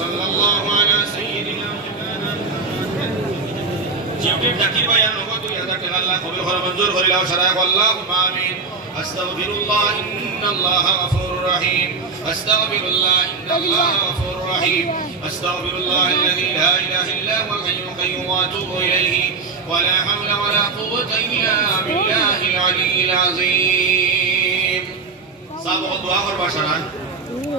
সাল্লাল্লাহু আলা সাইয়্যিদিনা জিউকে তাকির বয়ান নগদ 2000 টাকা আল্লাহ কবুল করে মঞ্জুর করে লাও সারা আল্লাহুম্মা আমিন আস্তাগফিরুল্লাহ ইন্নাল্লাহা গফুরুর রহিম আস্তাগফিরুল্লাহ ইন্নাল্লাহা গফুরুর রহিম আস্তাগফিরুল্লাহ আল্লাযী লা ইলাহা ইল্লা হুয়াল হাইয়ুল কাইয়্যুম ওয়া আতুবু ইলাইহি ওয়া লা হাওলা ওয়া লা কুওয়াতা ইল্লা বিল্লাহিল আলিয়্যিল আযীম সাব দোয়া করবা সারা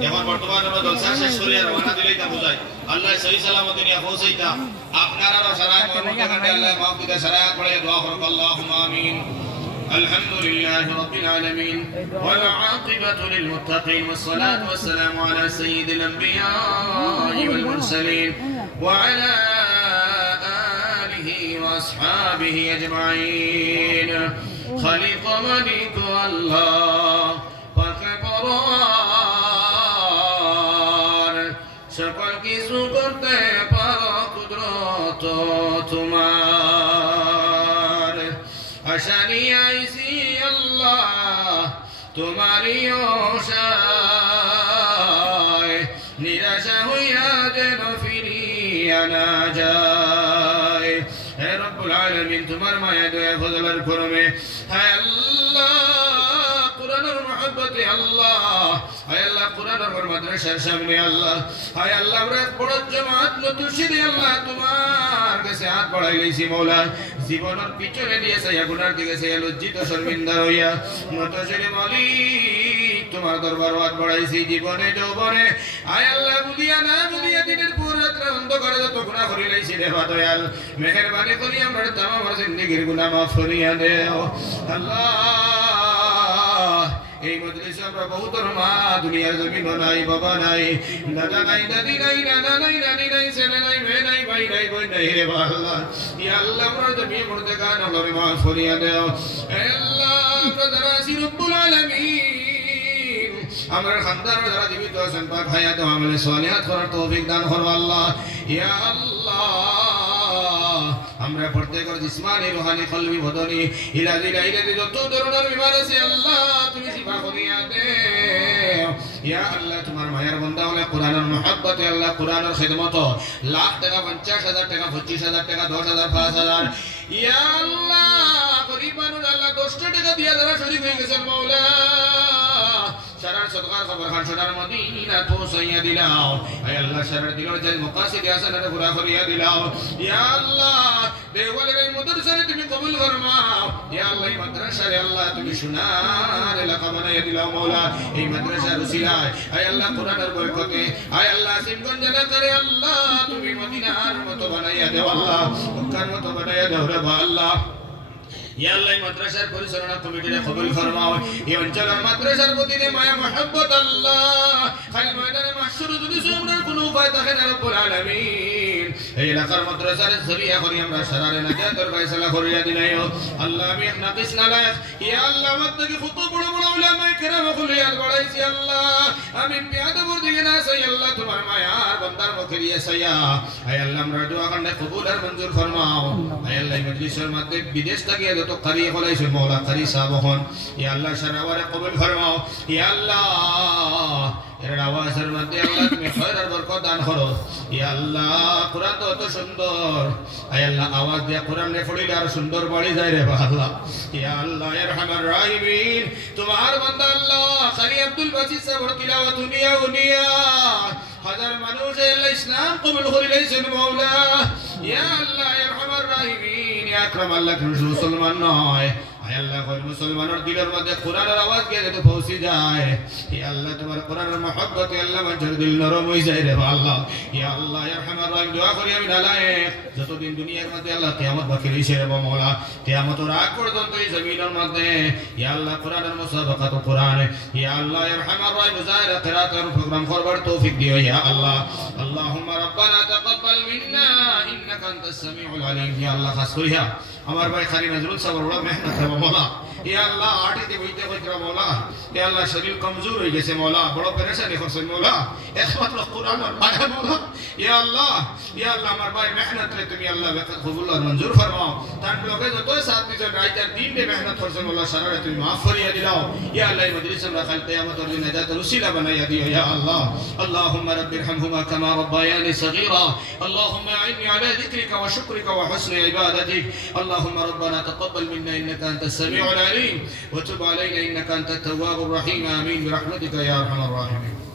এখন বর্তমানে আমরা জলসা শেষ করে রওনা দিলেই তা বুঝাই আল্লাহ সহি সালামতে নিয়ে পৌঁছাইতা আপনারা সারা করতে কাটে আল্লাহ মাফ করে সারা করে দোয়া করব আল্লাহুম্মা আমিন الحمد لله رب العالمين والعاقبة للمتقين والصلاة والسلام على سيد الأنبياء والمرسلين وعلى آله وأصحابه أجمعين خلق ملك الله فكبران সকল কিছু করতে পারো কুদরত তোমার আশা নিয়ে আইছি আল্লাহ তোমারই আশায় নিরাশা হইয়া যেন ফিরিয়া না যায় হে রব্বুল আলামিন তোমার মায়া দয়া ফজলের করমে হে আল্লাহ কুরআনের মহব্বতে আল্লাহ হে আল্লাহ কুরআনের মাদ্রাসার সামনে আল্লাহ হে আল্লাহ আমরা বড় জামাত নতুশিরে আল্লাহ তোমার কাছে হাত বাড়াই লইছি মাওলা জীবনের পিছনে দিয়েছে গুনার দিকে সে লজ্জিত শর্মিন্দা হইয়া নতুশিরে মালিক তোমার দরবার হাত বাড়াইছি জীবনে যৌবনে হে আল্লাহ বুঝিয়া না বুঝিয়া দিনের পুরো রাত অন্ধকারে যত গুনাহ করে লইছি রে দয়াল মেহেরবানি করি আমরা তামাম জিন্দেগীর গুনাহ মাফ করিয়া দেও আল্লাহ এই মজলিসে আমরা বহুত মা দুনিয়ার জমিন নাই বাবা নাই দাদা নাই দাদি নাই নানা নাই নানি নাই ছেলে নাই মেয়ে নাই ভাই নাই বোন নাই রে আল্লাহ ইয়া আল্লাহ আমরা জমিন মরতে গান আল্লাহ মাফ করিয়া দেও হে আল্লাহ আমরা যারা আছি রব্বুল আলামিন আমার খানদার যারা জীবিত আছেন পাক হায়াত ও আমলে সালিহাত করার তৌফিক দান করো আল্লাহ ইয়া আল্লাহ আমরা প্রত্যেকের জিসমানি রূহানি কলবি বদনি ইলাজি লাইলাতি যত ধরনের বিমার আছে আল্লাহ তুমি শিফা করিয়া দেও ইয়া আল্লাহ তোমার মায়ের বান্দা হলে কোরআনের মহব্বতে আল্লাহ কোরআনের খিদমত লাখ টাকা 50,000 টাকা 25,000 টাকা 10,000 5,000 ইয়া আল্লাহ গরীব মানুষ আল্লাহ 10 টাকা দিয়া যারা শরীক হয়ে গেছেন মাওলা সারার সদকার খবর খান সোনার মদিনা পৌঁছাইয়া দিলাও হে আল্লাহ সারার দিলের যে মাকাসিদ হাসানাত পুরা করিয়া দিলাও ইয়া আল্লাহ দেওয়ালের এই মাদ্রাসারে তুমি কবুল ফরমাও ইয়া আল্লাহ এই মাদ্রাসারে আল্লাহ তুমি সোনার এলাকা বানাইয়া দিলাও মাওলা এই মাদ্রাসার উসিলায় হে আল্লাহ কোরআনের বরকতে হে আল্লাহ সিমগঞ্জ এলাকারে আল্লাহ তুমি মদিনার মতো বানাইয়া দাও আল্লাহ মক্কার মতো বানাইয়া দাও রে আল্লাহ ইয়া আল্লাহ মাদ্রাসার পরিচালনা কমিটিরে কবুল ফরমাও এই অঞ্চলের মাদ্রাসার প্রতি মায়া মহব্বত আল্লাহ খাল ময়দানে মাহশুর যদি আমরা কোনো উপায় থাকে না রব্বুল আলামিন এই এলাকার মাদ্রাসার জরিয়া করি আমরা সারারে নাজাতের ফয়সালা করিয়া দিলাইও আল্লাহ আমি নাকিস না লায়ক ইয়া আল্লাহ আমাদেরকে কত বড় বড় উলামায়ে কেরাম খুলিয়াল বাড়াইছি আল্লাহ আমি পেয়াদবর দিকে না চাই আল্লাহ তোমার মায়ার বান্দার মুখে দিয়ে চাইয়া হে আল্লাহ আমরা দোয়া করলে কবুল আর মঞ্জুর ফরমাও হে আল্লাহ মজলিসের মধ্যে বিদেশ থেকে যত কারি হলাইছে মাওলা কারি সাহেব হন ইয়া আল্লাহ সারাওয়ারে কবুল ফরমাও ইয়া আল্লাহ এর আওয়াজের মধ্যে আল্লাহ তুমি খয়র আর বরকত দান করো ইয়া আল্লাহ কুরআন তো এত সুন্দর হে আল্লাহ আওয়াজ দিয়া কুরআন নে পড়িলে আর সুন্দর বাড়ি যায় রে আল্লাহ ইয়া আল্লাহ ইরহামার রাহিমিন তোমার বান্দা আল্লাহ কারি আব্দুল বাসিত সাহেব তিলাওয়াত দুনিয়া উনিয়া হাজার মানুষ আল্লাহ ইসলাম কবুল করে লইছেন মাওলা ইয়া আল্লাহ ইরহামার রাহিমিন ইয়া আকরাম আল্লাহ মুসলমান নয় হে আল্লাহ কোন মুসলমানের দিলের মধ্যে কোরআনের আওয়াজ গিয়ে যদি পৌঁছে যায় হে আল্লাহ তোমার কোরআনের মহব্বতে আল্লাহ মানুষের দিল নরম হয়ে যায় রে আল্লাহ ইয়া আল্লাহ ইরহামার রাহিম দোয়া করি আমি নালায়েক যতদিন দুনিয়ার মধ্যে আল্লাহ কিয়ামত বাকি রইছে রে মাওলা কিয়ামতের আগ পর্যন্ত এই জমিনের মধ্যে ইয়া আল্লাহ কোরআনের মুসাবাকাত কোরআন ইয়া আল্লাহ ইরহামার রাহিম মুজাহিরা কিরাতের প্রোগ্রাম করবার তৌফিক দিও ইয়া আল্লাহ আল্লাহুম্মা রাব্বানা তাকাব্বাল মিন্না ইন্নাকা আনতাস সামিউল আলিম ইয়া আল্লাহ খাস করিয়া আমার ভাই খালি নজরুল সাহেব বড় মেহনত করে মাওলা ইয়া আল্লাহ আটিতে বইতে ফিকরা মওলা ইয়া আল্লাহ শরীর কমজোর হয়ে গেছে মওলা বড় পেরেশানি হচ্ছে মওলা একমাত্র কোরআনের মায়া মওলা ইয়া আল্লাহ আমার ভাই মেহনত রে তুমি আল্লাহ কবুল আর মঞ্জুর ফরমাও তার লোকে যত সাথ দিছে রাইতার দিন রে মেহনত করছে মওলা সারা তুমি maaf করিয়া দিলাও ইয়া আল্লাহ এই মজলিস আমরা কাল কিয়ামতের দিন নাজাতের উসিলা বানাইয়া দিও ইয়া আল্লাহ اللهم رب ارحمهما كما ربياني صغيرا اللهم اعني على ذكرك وشكرك وحسن عبادتك اللهم ربنا تقبل منا انك انت السميع العليم وتب علينا انك انت التواب الرحيم امين برحمتك يا ارحم الراحمين